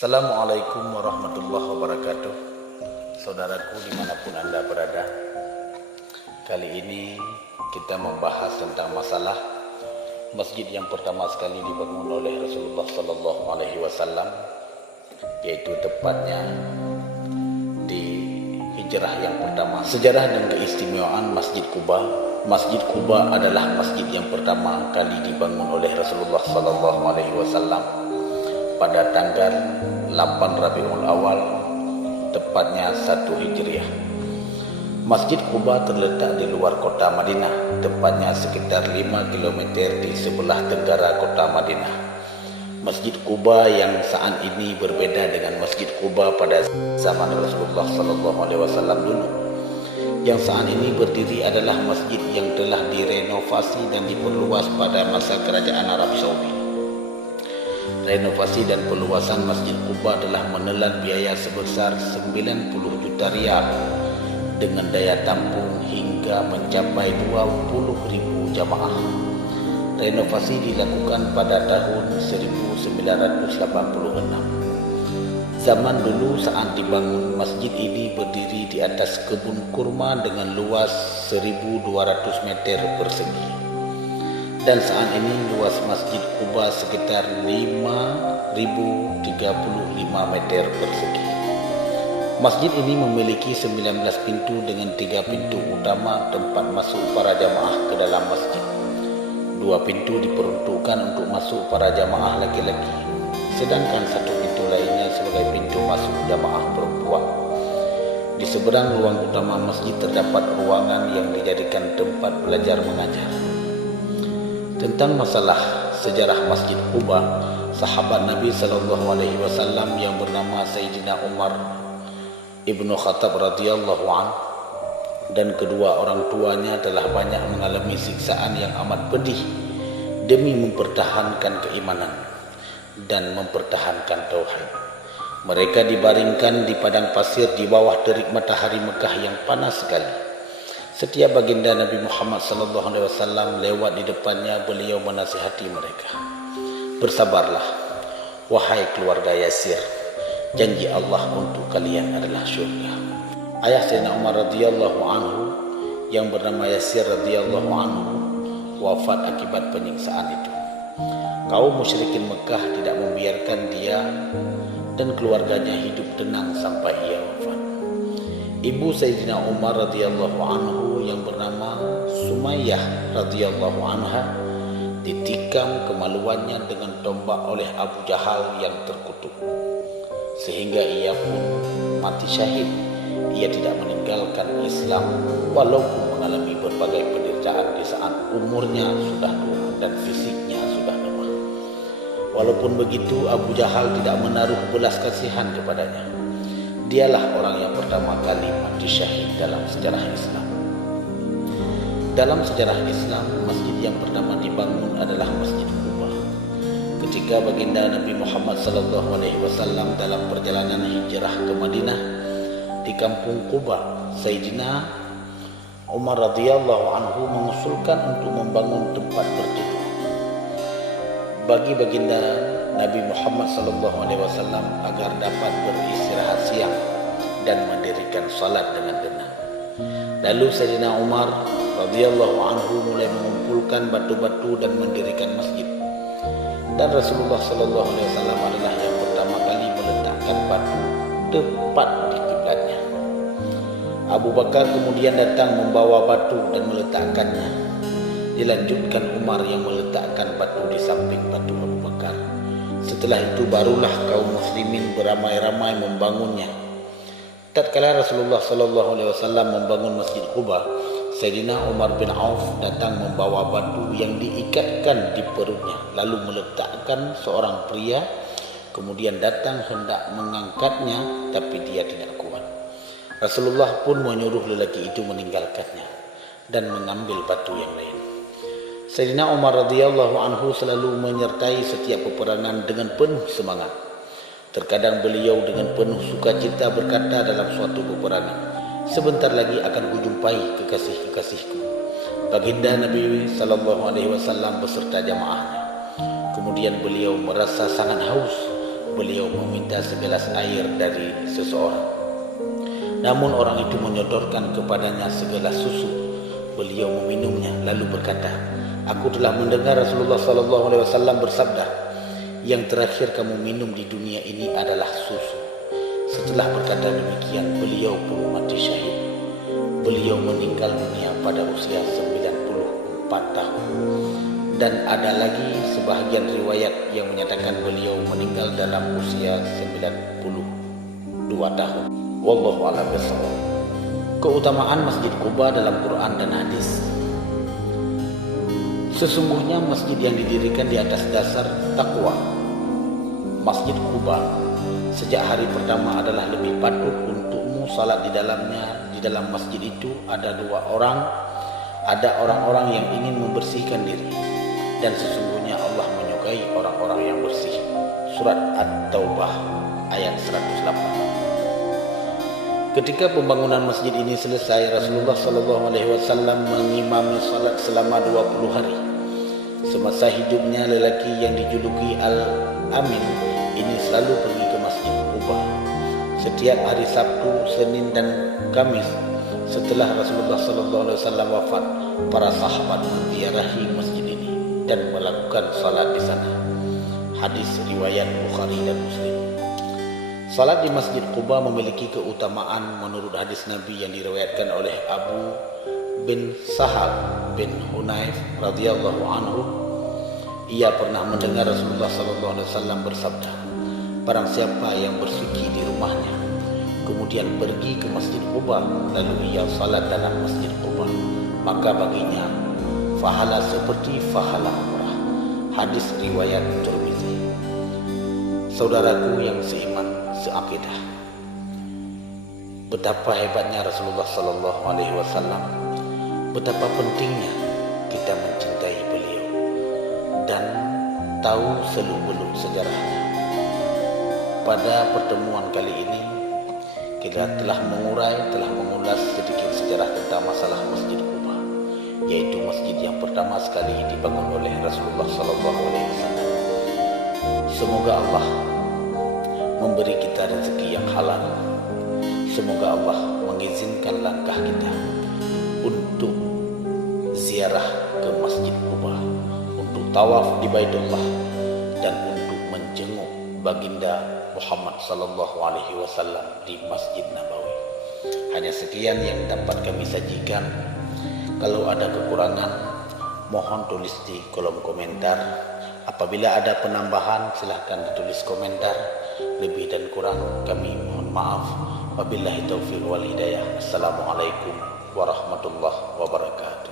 Assalamualaikum warahmatullahi wabarakatuh. Saudaraku dimanapun Anda berada, kali ini kita membahas tentang masalah masjid yang pertama sekali dibangun oleh Rasulullah Sallallahu Alaihi Wasallam, yaitu tepatnya di hijrah yang pertama. Sejarah dan keistimewaan Masjid Quba. Masjid Quba adalah masjid yang pertama kali dibangun oleh Rasulullah Sallallahu Alaihi Wasallam pada tanggal 8 Rabiul Awal, tepatnya 1 Hijriah. Masjid Quba terletak di luar kota Madinah, tepatnya sekitar 5 km di sebelah tenggara kota Madinah. Masjid Quba yang saat ini berbeda dengan Masjid Quba pada zaman Rasulullah SAW dulu. Yang saat ini berdiri adalah masjid yang telah direnovasi dan diperluas pada masa kerajaan Arab Saudi. Renovasi dan perluasan Masjid Quba telah menelan biaya sebesar 90 juta rial dengan daya tampung hingga mencapai 20.000 jamaah. Renovasi dilakukan pada tahun 1986. Zaman dulu saat dibangun, masjid ini berdiri di atas kebun kurma dengan luas 1.200 meter persegi. Dan saat ini luas Masjid Quba sekitar 5.035 meter persegi. Masjid ini memiliki 19 pintu dengan 3 pintu utama tempat masuk para jamaah ke dalam masjid. 2 pintu diperuntukkan untuk masuk para jamaah laki-laki, sedangkan 1 pintu lainnya sebagai pintu masuk jamaah perempuan. Di seberang ruang utama masjid terdapat ruangan yang dijadikan tempat belajar mengajar. Tentang masalah sejarah Masjid Quba, sahabat Nabi Sallallahu Alaihi Wasallam yang bernama Sayyidina Umar Ibnu Khattab radhiyallahu anhu dan kedua orang tuanya telah banyak mengalami siksaan yang amat pedih demi mempertahankan keimanan dan mempertahankan tauhid. Mereka dibaringkan di padang pasir di bawah terik matahari Mekah yang panas sekali. Setiap baginda Nabi Muhammad SAW lewat di depannya, beliau menasihati mereka. Bersabarlah, wahai keluarga Yasir, janji Allah untuk kalian adalah syurga. Ayah Sayyidina Umar radhiyallahu anhu yang bernama Yasir radhiyallahu anhu wafat akibat penyiksaan itu. Kaum musyrikin Mekah tidak membiarkan dia dan keluarganya hidup tenang sampai ia wafat. Ibu Sayyidina Umar radhiyallahu anhu yang bernama Sumayyah radhiyallahu anha ditikam kemaluannya dengan tombak oleh Abu Jahal yang terkutuk, sehingga ia pun mati syahid. Ia tidak meninggalkan Islam walaupun mengalami berbagai penderitaan di saat umurnya sudah tua dan fisiknya sudah lemah. Walaupun begitu, Abu Jahal tidak menaruh belas kasihan kepadanya. Dialah orang yang pertama kali mati syahid dalam sejarah Islam. Dalam sejarah Islam, masjid yang pertama dibangun adalah Masjid Quba. Ketika baginda Nabi Muhammad SAW dalam perjalanan hijrah ke Madinah, di kampung Quba, Sayyidina Umar radhiyallahu anhu mengusulkan untuk membangun tempat berteduh bagi baginda Nabi Muhammad SAW agar dapat beristirahat siang dan mendirikan salat dengan tenang. Lalu Sayyidina Umar radhiyallahu anhu mulai mengumpulkan batu-batu dan mendirikan masjid. Dan Rasulullah SAW adalah yang pertama kali meletakkan batu tepat di kiblatnya. Abu Bakar kemudian datang membawa batu dan meletakkannya. Dilanjutkan Umar yang meletakkan batu di samping batu Abu Bakar. Setelah itu barulah kaum muslimin beramai-ramai membangunnya. Tatkala Rasulullah SAW membangun Masjid Quba, Sayyidina Umar bin Auf datang membawa batu yang diikatkan di perutnya, lalu meletakkan seorang pria, kemudian datang hendak mengangkatnya, tapi dia tidak kuat. Rasulullah pun menyuruh lelaki itu meninggalkannya dan mengambil batu yang lain. Sayyidina Umar radhiyallahu anhu selalu menyertai setiap peperangan dengan penuh semangat. Terkadang beliau dengan penuh sukacita berkata dalam suatu peperangan, "Sebentar lagi akan kujumpai kekasih-kekasihku, baginda Nabi SAW beserta jamaahnya." Kemudian beliau merasa sangat haus. beliau meminta segelas air dari seseorang. Namun orang itu menyodorkan kepadanya segelas susu. Beliau meminumnya lalu berkata, "Aku telah mendengar Rasulullah SAW bersabda, yang terakhir kamu minum di dunia ini adalah susu." Setelah berkata demikian, beliau pun mati syahid. Beliau meninggal dunia pada usia 94 tahun. Dan ada lagi sebahagian riwayat yang menyatakan beliau meninggal dalam usia 92 tahun. Wallahu a'lam bishawab. Keutamaan Masjid Quba dalam Quran dan hadis. Sesungguhnya masjid yang didirikan di atas dasar takwa, Masjid Quba, sejak hari pertama adalah lebih patut untukmu salat di dalamnya. Di dalam masjid itu ada orang-orang yang ingin membersihkan diri, dan sesungguhnya Allah menyukai orang-orang yang bersih. Surat At-Taubah ayat 108. Ketika pembangunan masjid ini selesai, Rasulullah SAW mengimami salat selama 20 hari. Semasa hidupnya, lelaki yang dijuluki Al-Amin ini selalu pergi ke Masjid Quba. Setiap hari Sabtu, Senin dan Kamis setelah Rasulullah SAW wafat, para sahabat menziarahi masjid ini dan melakukan salat di sana. Hadis riwayat Bukhari dan Muslim. Salat di Masjid Quba memiliki keutamaan menurut hadis Nabi yang diriwayatkan oleh Abu bin Sahal bin Hunayf radhiyallahu anhu. Ia pernah mendengar Rasulullah SAW bersabda, "Barang siapa yang bersuci di rumahnya, kemudian pergi ke Masjid Quba, lalu ia salat dalam Masjid Quba, maka baginya pahala seperti pahala umrah." Hadis riwayat Tirmizi. Saudaraku yang seiman, seakidah, betapa hebatnya Rasulullah SAW, betapa pentingnya kita mencintai beliau dan tahu seluk-beluk sejarahnya. Pada pertemuan kali ini kita telah mengulas sedikit sejarah tentang masalah Masjid Quba, yaitu masjid yang pertama sekali dibangun oleh Rasulullah SAW. Semoga Allah memberi kita rezeki yang halal. Semoga Allah mengizinkan langkah kita untuk ziarah ke Masjid Quba, untuk tawaf di Baitullah, dan untuk menjenguk baginda Muhammad SAW di Masjid Nabawi. Hanya sekian yang dapat kami sajikan. Kalau ada kekurangan, mohon tulis di kolom komentar. Apabila ada penambahan, silahkan ditulis komentar. Lebih dan kurang kami mohon maaf. Wabillahi taufiq wal hidayah. Assalamualaikum warahmatullahi wabarakatuh.